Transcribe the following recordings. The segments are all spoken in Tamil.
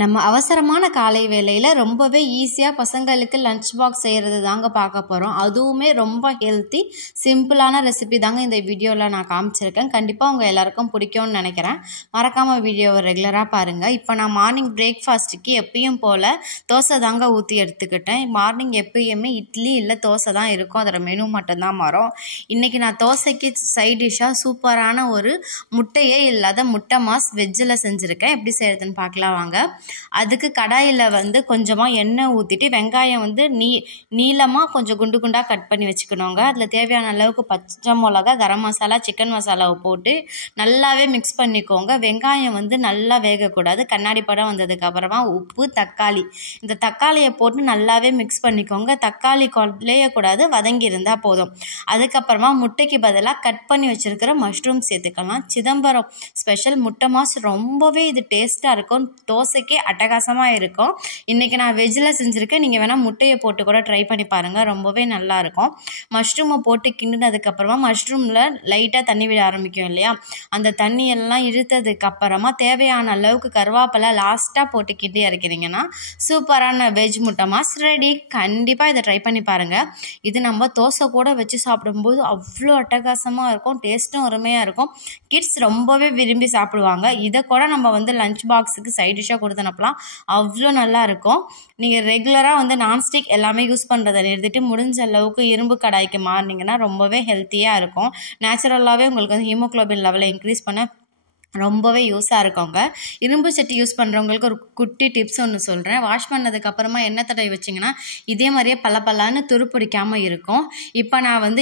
நம்ம அவசரமான காலை வேளையில ரொம்பவே ஈஸியா பசங்களுக்கு லஞ்ச் பாக்ஸ் செய்யறது தாங்க பார்க்க போறோம். அதுவுமே ரொம்ப ஹெல்த்தி, சிம்பிளான ரெசிபி தாங்க இந்த வீடியோல நான் காமிச்சிருக்கேன். கண்டிப்பா உங்க எல்லாருக்கும் பிடிக்கும்னு நினைக்கிறேன். மறக்காம வீடியோவை ரெகுலரா பாருங்க. இப்போ நான் மார்னிங் பிரேக்ஃபாஸ்ட்டுக்கு எப்பயும் போல தோசை தாங்க ஊற்றி எடுத்துக்கிட்டேன். மார்னிங் எப்பயுமே இட்லி இல்லை தோசை தான் இருக்கும். அதோட மெனு மட்டும்தான் மாறும். இன்னைக்கு நான் தோசைக்கு சைட் டிஷ்ஷாக சூப்பரான ஒரு முட்டையே இல்லாத முட்டை மாஸ் வெஜ்ஜில் செஞ்சுருக்கேன். எப்படி செய்யறதுன்னு பார்க்கலாம் வாங்க. அதுக்கு கடாயில் கொஞ்சமாக எண்ணெய் ஊற்றிட்டு வெங்காயம் நீளமாக கொஞ்சம் குண்டு குண்டாக கட் பண்ணி வச்சுக்கணுங்க. அதில் தேவையான அளவுக்கு பச்சை மிளகா, கரம் மசாலா, சிக்கன் மசாலாவை போட்டு நல்லாவே மிக்ஸ் பண்ணிக்கோங்க. வெங்காயம் நல்லா வேகக்கூடாது. கண்ணாடி படம் வந்ததுக்கப்புறமா உப்பு, தக்காளி, இந்த தக்காளியை போட்டு நல்லாவே மிக்ஸ் பண்ணிக்கோங்க. தக்காளி கொலையக்கூடாது, வதங்கி இருந்தால் போதும். அதுக்கப்புறமா முட்டைக்கு பதிலாக கட் பண்ணி வச்சுருக்கிற மஷ்ரூம் சேர்த்துக்கலாம். சிதம்பரம் ஸ்பெஷல் முட்டை மாஸ் ரொம்பவே இது டேஸ்ட்டாக இருக்கும். தோசைக்கு அட்டகாசமாக இருக்கும். இன்றைக்கி நான் வெஜ்ஜில் செஞ்சுருக்கேன். நீங்கள் வேணால் முட்டையை போட்டு கூட ட்ரை பண்ணி பாருங்கள், ரொம்பவே நல்லாயிருக்கும். மஷ்ரூமை போட்டு கிண்டினதுக்கப்புறமா மஷ்ரூமில் லைட்டாக தண்ணி விட ஆரம்பிக்கும் இல்லையா, அந்த தண்ணியெல்லாம் இழுத்ததுக்கப்புறமா தேவையான அளவுக்கு கருவேப்பிலை லாஸ்ட்டாக போட்டு கிண்டி இறக்கிறீங்கன்னா சூப்பரான வெஜ் முட்டை மாஸ் ரெடி. கண்டிப்பாக இதை ட்ரை பண்ணி பாருங்கள். இது நம்ம தோசை கூட வச்சு சாப்பிடும்போது அவ்வளோ அட்டகாசமாக இருக்கும். டேஸ்ட்டும் அருமையாக இருக்கும். கிட்ஸ் ரொம்பவே விரும்பி சாப்பிடுவாங்க. இதை கூட நம்ம லஞ்ச் பாக்ஸுக்கு சைட் டிஷ்ஷாக கொடுத்து அனுப்பலாம். அவ்வளோ நல்லா இருக்கும். நீங்கள் ரெகுலராக நான்ஸ்டிக் எல்லாமே யூஸ் பண்ணுறதை நிறுத்திட்டு முடிஞ்ச அளவுக்கு இரும்பு கடாய்க்கு மாறினீங்கன்னா ரொம்பவே ஹெல்த்தியாக இருக்கும். நேச்சுரலாகவே உங்களுக்கு ஹீமோக்ளோபின் லெவலை இன்க்ரீஸ் பண்ண ரொம்பவே யூஸாக இருக்குங்க. இரும்பு சட்டி யூஸ் பண்ணுறவங்களுக்கு ஒரு குட்டி டிப்ஸ் ஒன்று சொல்கிறேன். வாஷ் பண்ணதுக்கப்புறமா எண்ணெய் தடவி வச்சிங்கன்னா இதே மாதிரியே பலன்னு துருப்பிடிக்காமல் இருக்கும். இப்போ நான்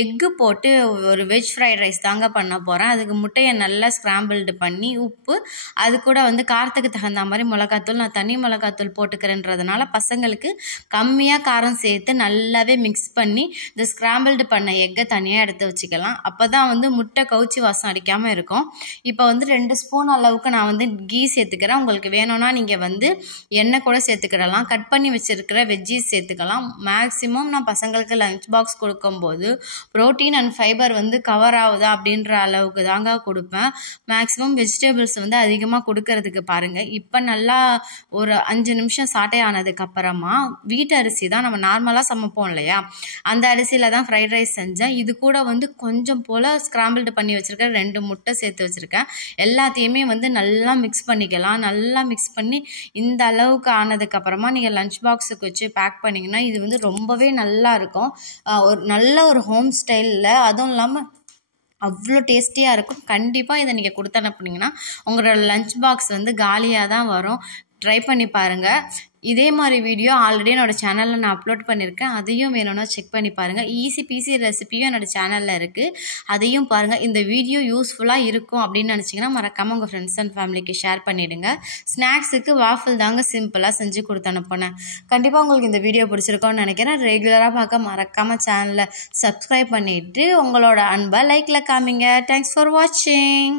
எக்கு போட்டு ஒரு வெஜ் ஃப்ரைட் ரைஸ் தாங்க பண்ண போகிறேன். அதுக்கு முட்டையை நல்லா ஸ்க்ராம்பிள்டு பண்ணி உப்பு, அது கூட காரத்துக்கு தகுந்த மாதிரி மிளகாத்தூள், நான் தனி மிளகாத்தூள் போட்டுக்கிறேன்றதுனால பசங்களுக்கு கம்மியாக காரம் சேர்த்து நல்லாவே மிக்ஸ் பண்ணி இந்த ஸ்க்ராம்பிள்டு பண்ண எக்கை தனியாக எடுத்து வச்சுக்கலாம். அப்போ தான் முட்டை கவுச்சி வாசம் அடிக்காமல் இருக்கும். இப்போ 2 ஸ்பூன் அளவுக்கு நான் கீ சேர்த்துக்கிறேன். உங்களுக்கு வேணும்னா நீங்கள் எண்ணெய் கூட சேர்த்துக்கிடலாம். கட் பண்ணி வச்சுருக்கிற வெஜ்ஜீஸ் சேர்த்துக்கலாம். மேக்ஸிமம் நான் பசங்களுக்கு லஞ்ச் பாக்ஸ் கொடுக்கும்போது ப்ரோட்டீன் அண்ட் ஃபைபர் கவர் ஆகுதா அப்படின்ற அளவுக்கு தாங்க கொடுப்பேன். மேக்ஸிமம் வெஜிடபிள்ஸ் அதிகமாக கொடுக்கறதுக்கு பாருங்கள். இப்போ நல்லா ஒரு 5 நிமிஷம் சாட்டை ஆனதுக்கப்புறமா வீட்டு அரிசி தான் நம்ம நார்மலாக சமைப்போம் இல்லையா, அந்த அரிசியில் தான் ஃப்ரைட் ரைஸ் செஞ்சேன். இது கூட கொஞ்சம் போல் ஸ்க்ராம்பிள்டு பண்ணி வச்சுருக்கேன். 2 முட்டை சேர்த்து வச்சுருக்கேன். எல்லாத்தையுமே நல்லா மிக்ஸ் பண்ணிக்கலாம். நல்லா மிக்ஸ் பண்ணி இந்த அளவுக்கு ஆனதுக்கப்புறமா நீங்கள் லஞ்ச் பாக்ஸுக்கு வச்சு பேக் பண்ணிங்கன்னா இது ரொம்பவே நல்லா இருக்கும். நல்ல ஒரு ஹோம் ஸ்டைலில், அதுவும் இல்லாமல் அவ்வளோ டேஸ்டியாக இருக்கும். கண்டிப்பாக இதை நீங்கள் கொடுத்து அனுப்புனீங்கன்னா உங்களோட லஞ்ச் பாக்ஸ் காலியாக தான் வரும். ட்ரை பண்ணி பாருங்கள். இதே மாதிரி வீடியோ ஆல்ரெடி என்னோடய சேனலில் நான் அப்லோட் பண்ணியிருக்கேன். அதையும் வேணும்னா செக் பண்ணி பாருங்கள். ஈஸி பீஸி ரெசிபியும் என்னோடய சேனலில் இருக்குது, அதையும் பாருங்கள். இந்த வீடியோ யூஸ்ஃபுல்லாக இருக்கும் அப்படின்னு நினச்சிங்கன்னா மறக்காமல் உங்கள் ஃப்ரெண்ட்ஸ் அண்ட் ஃபேமிலிக்கு ஷேர் பண்ணிவிடுங்க. ஸ்நாக்ஸுக்கு வாஃபிள் தாங்க சிம்பிளாக செஞ்சு கொடுத்து அனுப்புனேன். கண்டிப்பாக உங்களுக்கு இந்த வீடியோ பிடிச்சிருக்கோன்னு நினைக்கிறேன். ரெகுலராக பார்க்க மறக்காமல் சேனலை சப்ஸ்கிரைப் பண்ணிவிட்டு உங்களோட அன்பை லைக்கில் காமிங்க. தேங்க்ஸ் ஃபார் வாட்சிங்.